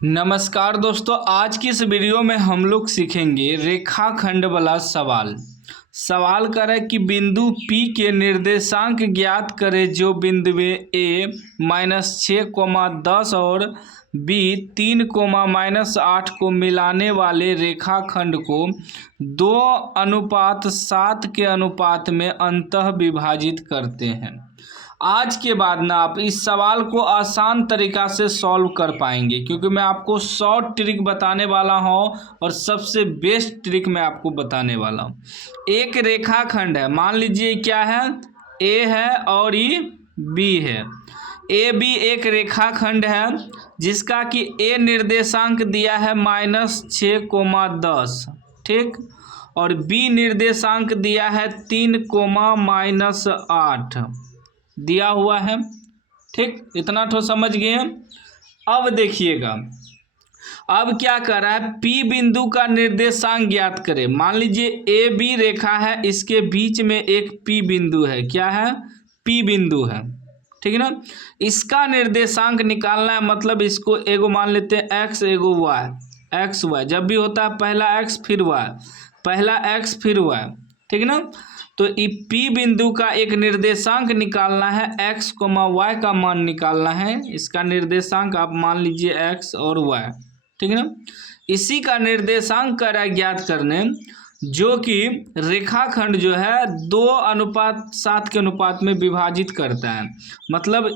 नमस्कार दोस्तों, आज की इस वीडियो में हम लोग सीखेंगे रेखाखंड वाला सवाल। सवाल करें कि बिंदु P के निर्देशांक ज्ञात करें जो बिंदु A -6, 10 और B 3, -8 को मिलाने वाले रेखाखंड को 2:7 के अनुपात में अंतः विभाजित करते हैं। आज के बाद ना आप इस सवाल को आसान तरीका से सॉल्व कर पाएंगे, क्योंकि मैं आपको शॉर्ट ट्रिक बताने वाला हूँ और सबसे बेस्ट ट्रिक मैं आपको बताने वाला हूँ। एक रेखाखंड है, मान लीजिए क्या है, ए है और ये बी है। ए बी एक रेखाखंड है जिसका कि ए निर्देशांक दिया है -6, 10, ठीक, और बी निर्देशांक दिया है 3, -8 दिया हुआ है, ठीक। इतना तो समझ गए। अब देखिएगा, अब क्या कर रहा है, P बिंदु का निर्देशांक ज्ञात करें। मान लीजिए ए बी रेखा है, इसके बीच में एक P बिंदु है। क्या है? P बिंदु है, ठीक है ना। इसका निर्देशांक निकालना है, मतलब इसको एगो मान लेते हैं x, एगो y। एक्स वाई जब भी होता है पहला x फिर y, पहला x फिर y, ठीक है ना। तो P बिंदु का एक निर्देशांक निकालना है, x, y का मान निकालना है। इसका निर्देशांक आप मान लीजिए x और y, ठीक है ना। इसी का निर्देशांक का ज्ञात करने, जो कि रेखाखंड जो है 2:7 के अनुपात में विभाजित करता है। मतलब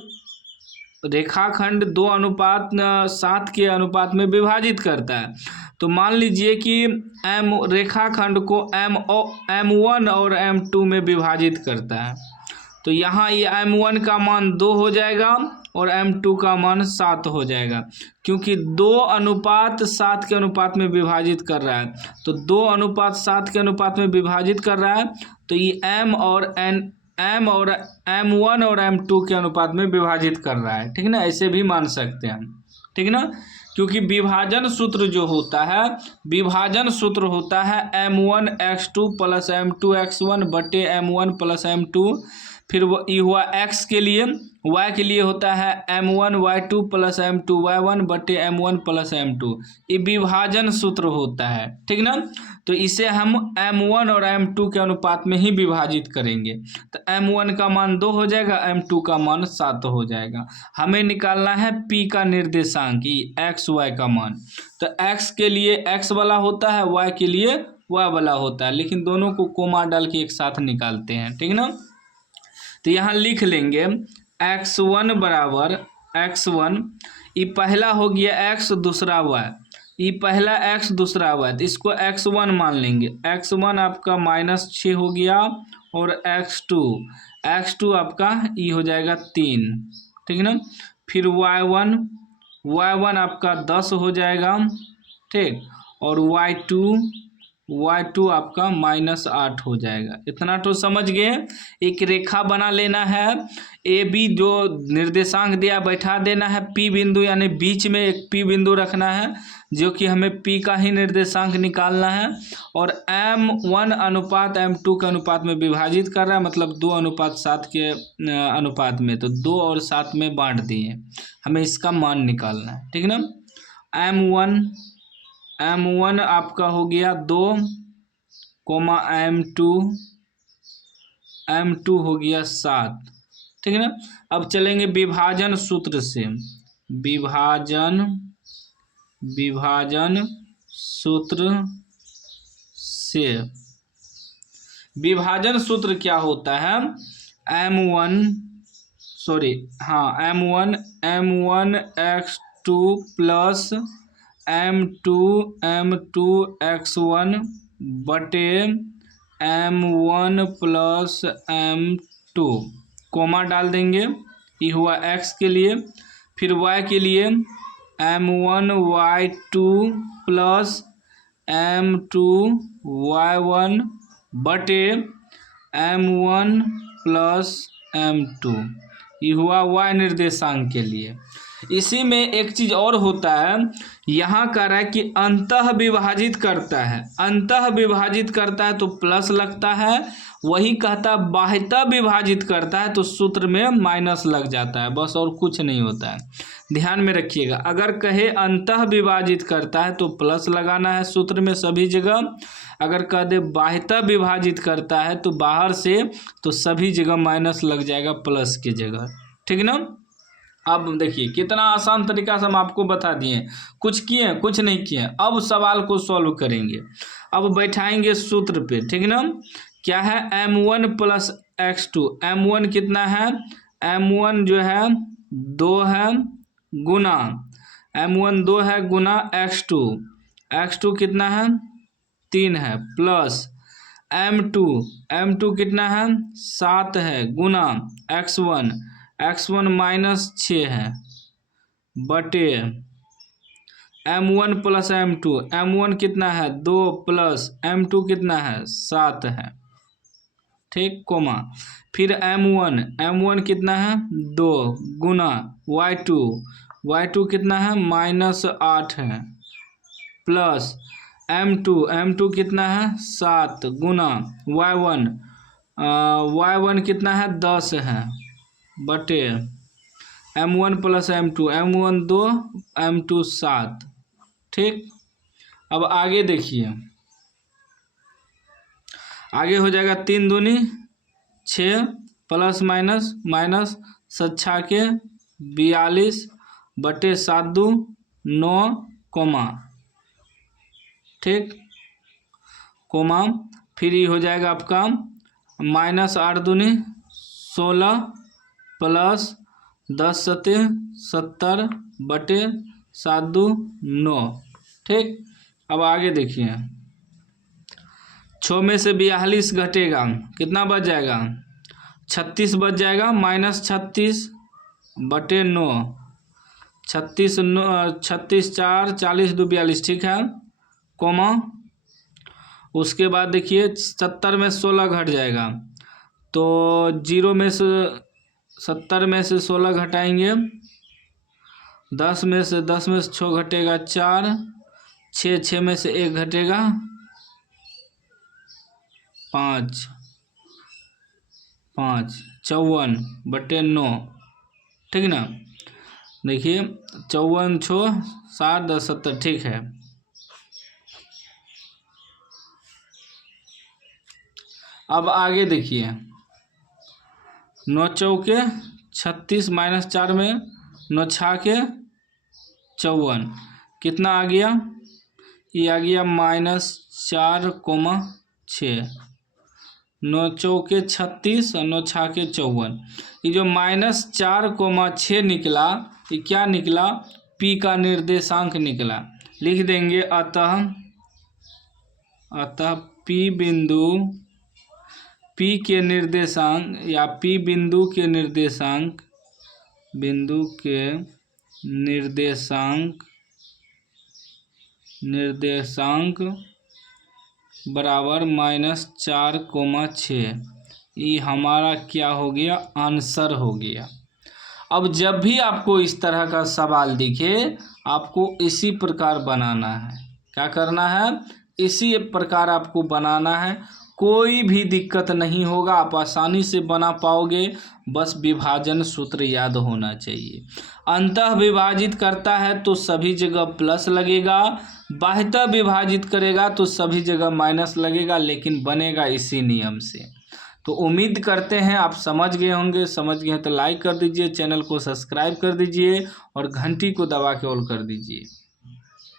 रेखाखंड 2:7 के अनुपात में विभाजित करता है। तो मान लीजिए कि एम रेखाखंड को M1 और M2 में विभाजित करता है। तो यहाँ ये M1 का मान 2 हो जाएगा और M2 का मान 7 हो जाएगा, क्योंकि 2:7 के अनुपात में विभाजित कर रहा है। तो 2:7 के अनुपात में विभाजित कर रहा है, तो ये M1 और M2 के अनुपात में विभाजित कर रहा है, ठीक ना। ऐसे भी मान सकते हैं, ठीक ना, क्योंकि विभाजन सूत्र जो होता है, विभाजन सूत्र होता है M1x2 + M2x1 बटे M1 + M2। फिर वो ये हुआ x के लिए, y के लिए होता है M1y2 + M2y1 बटे M1 + M2। ये विभाजन सूत्र होता है, ठीक ना। तो इसे हम M1 और M2 के अनुपात में ही विभाजित करेंगे। तो M1 का मान 2 हो जाएगा, M2 का मान 7 हो जाएगा। हमें निकालना है P का निर्देशांक, x y का मान। तो x के लिए x वाला होता है, y के लिए y वाला होता है, लेकिन दोनों को कोमा डाल के एक साथ निकालते हैं, ठीक ना। तो यहाँ लिख लेंगे x1 बराबर x1, ये पहला हो गया x, दूसरा y, ये पहला x दूसरा y, तो इसको x1 मान लेंगे। x1 आपका -6 हो गया और x2 आपका ये हो जाएगा 3, ठीक है ना। फिर y1 आपका 10 हो जाएगा, ठीक, और y2 आपका -8 हो जाएगा। इतना तो समझ गए। एक रेखा बना लेना है, ए बी जो निर्देशांक दिया बैठा देना है P बिंदु, यानी बीच में एक P बिंदु रखना है, जो कि हमें P का ही निर्देशांक निकालना है। और M1 अनुपात M2 के अनुपात में विभाजित कर रहा है, मतलब 2:7 के अनुपात में, तो 2 और 7 में बांट दिए। हमें इसका मान निकालना है, ठीक है ना। M1 आपका हो गया 2, M2 हो गया 7, ठीक है ना। अब चलेंगे विभाजन सूत्र से। विभाजन सूत्र क्या होता है, M1x2 + M2x1 बटे M1 + M2, कोमा डाल देंगे। ये हुआ x के लिए। फिर y के लिए M1y2 + M2y1 बटे M1 + M2, ये हुआ y निर्देशांक के लिए। इसी में एक चीज़ और होता है, यहाँ कह रहा है कि अंतः विभाजित करता है, अंतः विभाजित करता है तो प्लस लगता है, वही कहता है बाह्यतः विभाजित करता है तो सूत्र में माइनस लग जाता है, बस और कुछ नहीं होता है। ध्यान में रखिएगा, अगर कहे अंतः विभाजित करता है तो प्लस लगाना है सूत्र में सभी जगह, अगर कह दे बाह्यतः विभाजित करता है तो बाहर से तो सभी जगह माइनस लग जाएगा प्लस की जगह, ठीक ना। अब देखिए कितना आसान तरीका से हम आपको बता दिए, कुछ किए कुछ नहीं किए। अब सवाल को सॉल्व करेंगे, अब बैठाएंगे सूत्र पे, ठीक ना। क्या है m1 प्लस x2, m1 कितना है, m1 जो है 2 है गुना, m1 2 है गुना x2, x2 कितना है 3 है प्लस m2 कितना है 7 है गुना x1 माइनस 6 है बटे m1 प्लस m1 कितना है 2 प्लस m2 कितना है 7 है, ठीक, कोमा, फिर m1 कितना है 2 गुना y2 कितना है माइनस 8 है प्लस m2 कितना है 7 गुना y1 कितना है 10 है बटे m1 प्लस m1 2 m2 7, ठीक। अब आगे देखिए, आगे हो जाएगा 3 दूनी 6 प्लस माइनस 7 के 42 बटे 7 2 9 कोमा, ठीक, कोमा, फिर ये हो जाएगा आपका माइनस 8 दूनी 16 प्लस 10 सते 70 बटे 7 2 9, ठीक। अब आगे देखिए, 6 में से 42 घटेगा कितना बच जाएगा 36 बच जाएगा, माइनस 36 बटे 9, 36 4 40 2 42, ठीक है, कोमा। उसके बाद देखिए 70 में 16 घट जाएगा तो 0 में से 70 में से 16 घटाएंगे, 10 में से 6 घटेगा 4, 6 में से 1 घटेगा 5 54 बटे 9, ठीक ना। देखिए 54 6 7 10 70, ठीक है। अब आगे देखिए 9 चौके 36 माइनस 4 में 9 छाके 54, कितना आ गया, ये आ गया माइनस 4,6, 9 चौके 36 और 9 छाके 54, ये जो माइनस 4,6 निकला ये क्या निकला, पी का निर्देशांक निकला। लिख देंगे अतः पी बिंदु P के निर्देशांक या P बिंदु के निर्देशांक बराबर माइनस 4,6, ये हमारा क्या हो गया, आंसर हो गया। अब जब भी आपको इस तरह का सवाल दिखे आपको इसी प्रकार बनाना है, क्या करना है, इसी प्रकार आपको बनाना है, कोई भी दिक्कत नहीं होगा, आप आसानी से बना पाओगे, बस विभाजन सूत्र याद होना चाहिए। अंतः विभाजित करता है तो सभी जगह प्लस लगेगा, बाह्यतः विभाजित करेगा तो सभी जगह माइनस लगेगा, लेकिन बनेगा इसी नियम से। तो उम्मीद करते हैं आप समझ गए होंगे, समझ गए हैं तो लाइक कर दीजिए, चैनल को सब्सक्राइब कर दीजिए और घंटी को दबा के ऑल कर दीजिए।